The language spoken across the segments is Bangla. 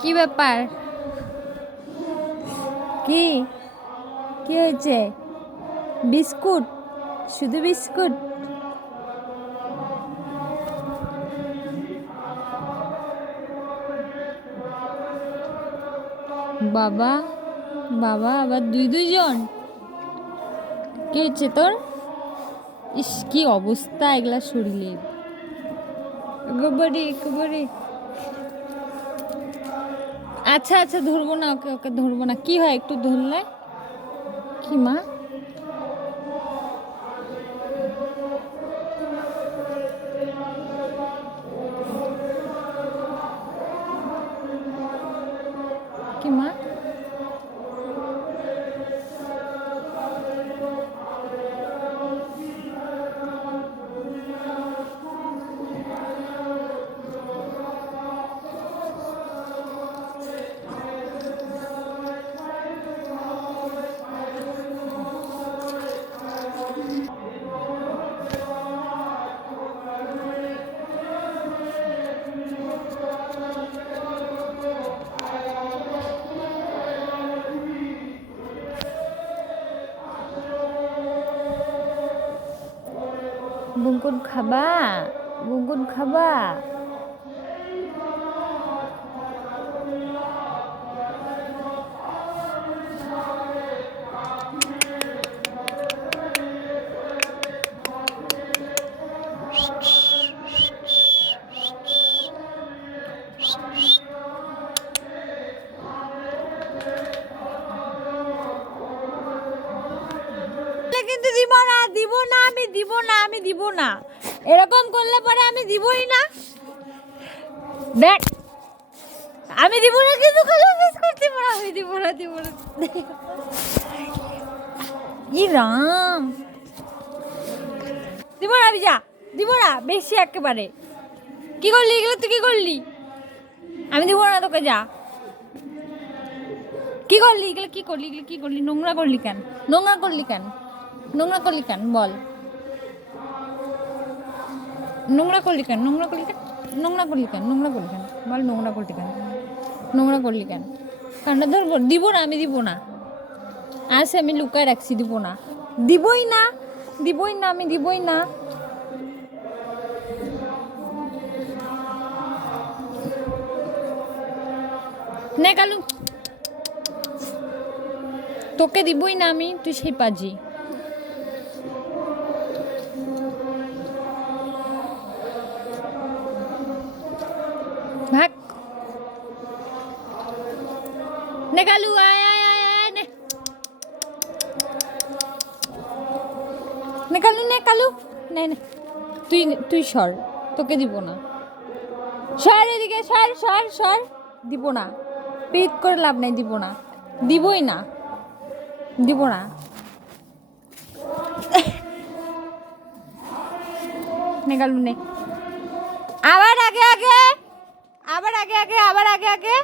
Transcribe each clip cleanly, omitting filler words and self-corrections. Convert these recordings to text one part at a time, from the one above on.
কি ব্যাপার? কি কি হয়েছে? বিস্কুট? শুধু বিস্কুট? বাবা বাবা, আবার দুইজন? কি হচ্ছে তোর? ইস, কি অবস্থা এগুলা শরীরের! গোবরে গোবরে। আচ্ছা আচ্ছা, ধরবো না, ওকে ওকে ধরবো না। কি হয় একটু ধরলে? কি মা? কি মা? বুঙ্কুন খাবা? বুঙ্কুন খাবা? কিন্তু দিব না, দিব না, আমি দিব না, আমি দিব না। এরকম করলে পরে আমি দিবই না। দেখ, আমি দিব না, কিন্তু মিস করতে পারো। আমি দিব না, দিব না। ই রাম, দিব না, আমি যা দিব না, বেশি একেবারে। কি করলি এগুলো? তুই কি করলি? আমি দিব না তোকে, যা। কি করলি এগুলো? কি করলি এগুলো? কি করলি? নোংরা করলি কেন? নোংরা করলি কেন? নোংরা করলি কেন বল? নোংরা করলি কেন? নোংরা করলি কেন? নোংরা করলি কেন? নোংরা করলি কেন বল? নোংরা করলি কেন? নোংরা করলি কেন? কান্না ধরবো? দিব না, আমি দিব না। আজ আমি লুকায় রাখছি, দিব না, দিবই না, দিবই না, আমি দিবই না। নে কালু, তোকে দিবই না আমি, তুই সেই পাজি। ভাগ নে কালু, আয় আয় আয় আয়, নে নে কালু, নে কালু, নে নে। তুই তুই সর, তোকে দিব না। সর এদিকে, সর সর সর। দিব না, পিট করে লাভ নাই, দিব না, দিবই না, দিব না। নে কালু নে। আবার আগে আগে, আবার আগে আগে, আবার আগে আগে।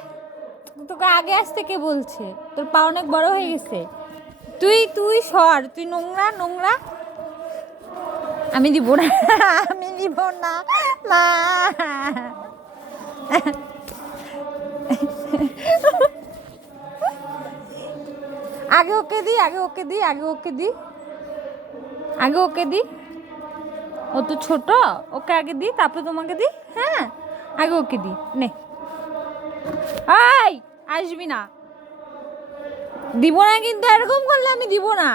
তোকে আগে আসতে কে বলছে? তোর পা অনেক বড় হয়ে গেছে। তুই তুই সর, তুই নোংরা নোংরা। আমি দিব না, আমি দিব না মা। আগে ওকে দি, আগে ওকে দি, আগে ওকে দি, আগে ওকে দি। ও তো ছোট, ওকে আগে দি, তারপরে তোমাকে দি। হ্যাঁ, আগে ওকে দি, নে। আই, আসবি না, দিব না, কিন্তু এরকম করলে আমি দিব না।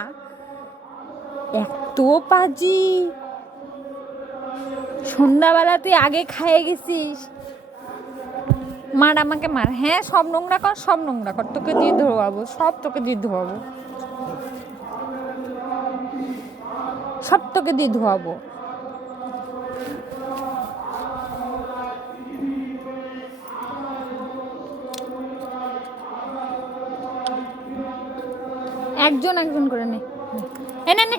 এত পাজি! সন্ধ্যাবেলা তুই আগে খাইয়ে গেছিস। মার আমাকে মার। হ্যাঁ, সব নোংরা কর, সব নোংরা কর, তোকে দিয়ে ধোয়াবো, সব তোকে দিয়ে ধোয়াবো, সব তোকে দিয়ে ধোয়াবো। একজন একজন করে নে, এনে নে।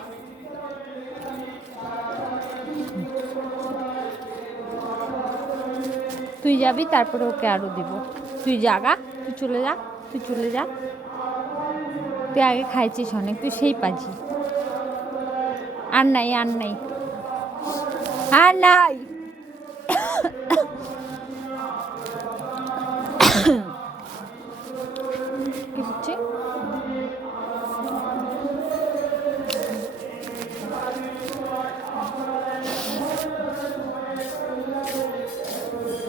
তুই যাবি, তারপরে ওকে আরো দিব। তুই জাগা, তুই চলে যা, তুই চলে যা। তুই আগে খাইছিস অনেক, তুই সেই পাজি। আর নাই, আর নাই, আর নাই।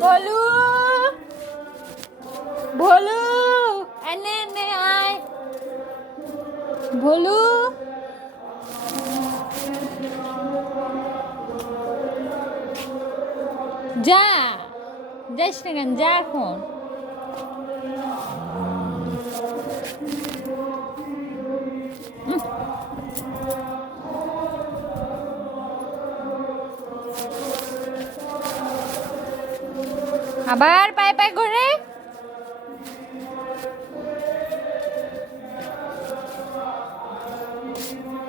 ভলু ভলু এনে এনে আয় ভলু যা যাস না কেন যা এখন আবার পায়ে পায়ে করে